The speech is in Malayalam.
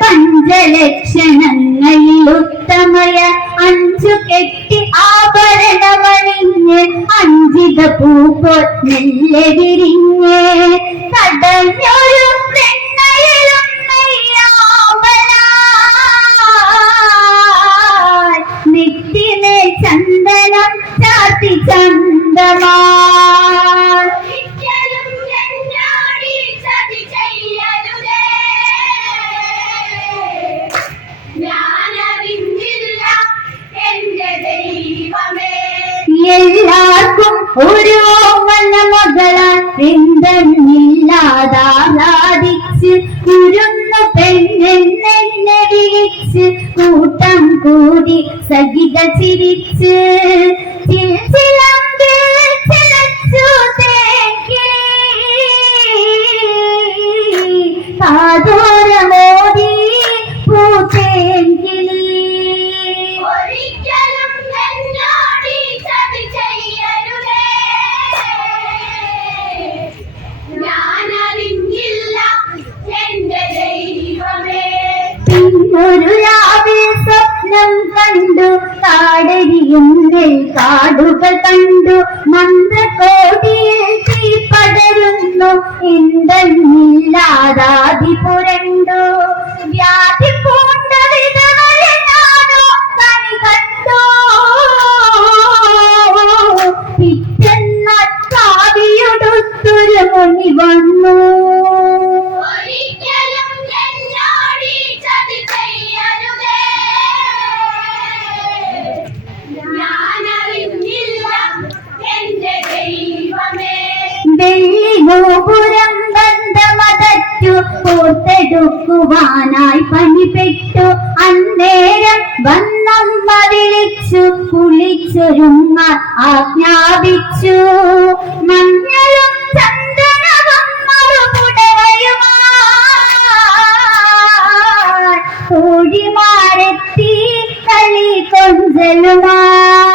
പഞ്ചലക്ഷണങ്ങളിൽ ഉത്തമയ അഞ്ചു കെട്ടി ആഭരണമണിഞ്ഞ് അഞ്ചിത പൂപ്പോൾ നെല്ലെ വിരിഞ്ഞ് കടഞ്ഞൊരു ചന്ദനം ചാത്തി ചന്ദമാ ഒരു ഓമന മകള എന്തെന്നില്ലാതാരാധിച്ച് പെണ്ണെന്നെ വിളിച്ച് കൂട്ടം കൂടി സഹിത ചിരിച്ച് ചിലച്ചിലമ്പിൽ പിന്നൊരു രാവിൽ സ്വപ്നം കണ്ടു കാടരിയും കാടുകൾ കണ്ടു. മന്ത്രകോടിയിൽ തീ പടരുന്നു എന്തെന്നില്ലാതാതി പുരണ്ടു. വ്യാധി പൂണ്ട വിധവരെ ഞാനോ കണി കണ്ടു? പിറ്റെന്നാൽ കാവിയൊടുത്തൊരു മുനി വന്നു ഗോപുരം ബന്ധമതറ്റു കോർത്തെടുക്കുവാനായി പണിപ്പെട്ടു. അന്നേരം വന്നമ്മ വിളിച്ചു കുളിച്ചൊരുങ്ങ ആജ്ഞാപിച്ചു. മഞ്ഞളും ചന്ദനവും മറുപുടവയുമായി തോഴിമാരെത്തി കളി കൊഞ്ചലുമായി